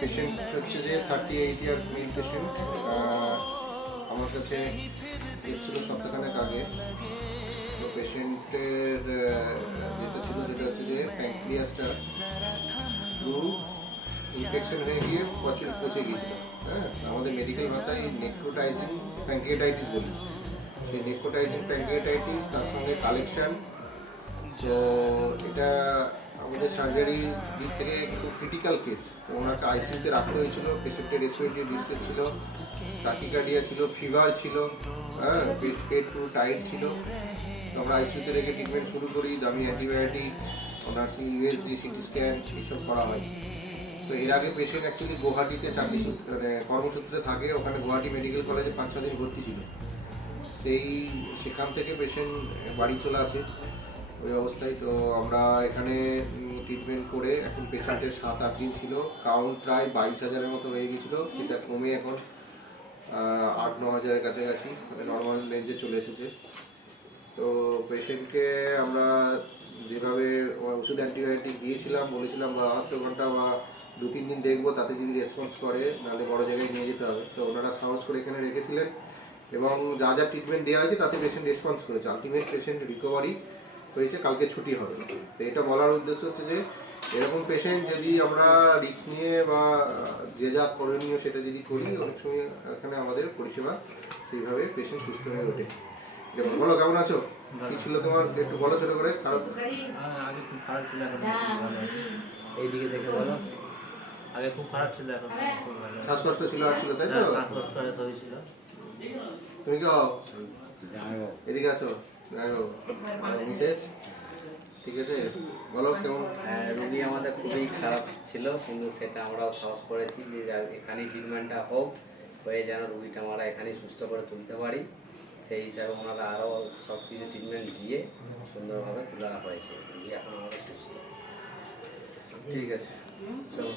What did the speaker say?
Patient হচ্ছে যে 38 ইয়ার male patient, আমার কাছে এসেছিল সপ্তাহখানেক আগে। তো পেশেন্টের যেটা ছিল সেটা হচ্ছে যে প্যাঙ্ক্রিয়াসটা পুরো ইনফেকশন হয়ে গিয়ে পচে গিয়েছিল। হ্যাঁ, আমাদের মেডিকেল ভাষায় নেক্রোটাইজিং প্যাঙ্ক্রিয়াটাইটিস বলি। সেই নেক্রোটাইজিং প্যাঙ্ক্রিয়াটাইটিস তার সঙ্গে কালেকশন। তো এটা আমাদের সার্জারির দিক থেকে খুব ক্রিটিক্যাল কেস। তো ওনাকে আইসিইউতে রাখতে হয়েছিল। পেশেন্টের রেসপিরেটরি ডিস্ট্রেস ছিল, টাকিকার্ডিয়া ছিল, ফিভার ছিল, হ্যাঁ, পেট পুরো টাইট ছিল। তো আমরা আইসিইউতে রেখে ট্রিটমেন্ট শুরু করি। দামি antibiotic, nursing, USG, CT scan এইসব করা হয়। তো এর আগে পেশেন্ট অ্যাকচুয়ালি গুয়াহাটিতে মানে কর্মসূত্রে থাকে, ওখানে গুয়াহাটি মেডিকেল কলেজে 5-6 দিন ভর্তি ছিল। সেখান থেকে পেশেন্ট বাড়ি চলে আসে ওই অবস্থায়। তো আমরা এখানে ট্রিটমেন্ট করে এখন পেশেন্টের 7-8 দিন ছিল, কাউন্ট প্রায় 22,000-এর মতো হয়ে গেছিলো। সেটা কমে এখন 8-9 হাজারের কাছাকাছি, মানে নর্মাল রেঞ্জে চলে এসেছে। তো পেশেন্টকে আমরা যেভাবে ওষুধ অ্যান্টিবায়োটিক দিয়েছিলাম, বলেছিলাম 72 ঘন্টা বা 2-3 দিন দেখবো, তাতে যদি রেসপন্স করে নাহলে বড় জায়গায় নিয়ে যেতে হবে। তো ওনারা সাহস করে এখানে রেখেছিলেন এবং যা যা ট্রিটমেন্ট দেওয়া হয়েছে তাতে পেশেন্ট রেসপন্স করেছে। আলটিমেট পেশেন্ট রিকভারি হয়েছে, কালকে ছুটি হবে। তো এটা বলার উদ্দেশ্য হচ্ছে যে এরকম পেশেন্ট যদি আমরা রিস্ক নিয়ে বা যে যা করণীয় সেটা যদি করি, অনেক সময় এখানে আমাদের পরিষেবা সেইভাবে পেশেন্ট সুস্থ হয়ে ওঠে। যেমন বলো, কেমন আছো? কি ছিল তোমার, একটু বলো ছোট করে। খারাপ আগে খুব খারাপ ছিল, এখন এইদিকে দেখে বলো। আগে খুব খারাপ ছিল, এখন খুব ভালো। শ্বাসকষ্ট ছিল আর ছিল, তাই তো? শ্বাসকষ্ট আর সবই ছিল। তুমি কি এদিকে আছো? মিসেস ঠিক আছে, বলো কেমন? রোগী আমাদের খুবই খারাপ ছিল, কিন্তু সেটা আমরাও সাহস করেছি যে এখানেই ট্রিটমেন্টটা হোক, হয়ে যেন রোগীটা আমরা এখানেই সুস্থ করে তুলতে পারি। সেই হিসাবে ওনারা আরও সব কিছু ট্রিটমেন্ট দিয়ে সুন্দরভাবে তোলা হয়েছে। রোগী এখন আমাদের সুস্থ। ঠিক আছে, চলো।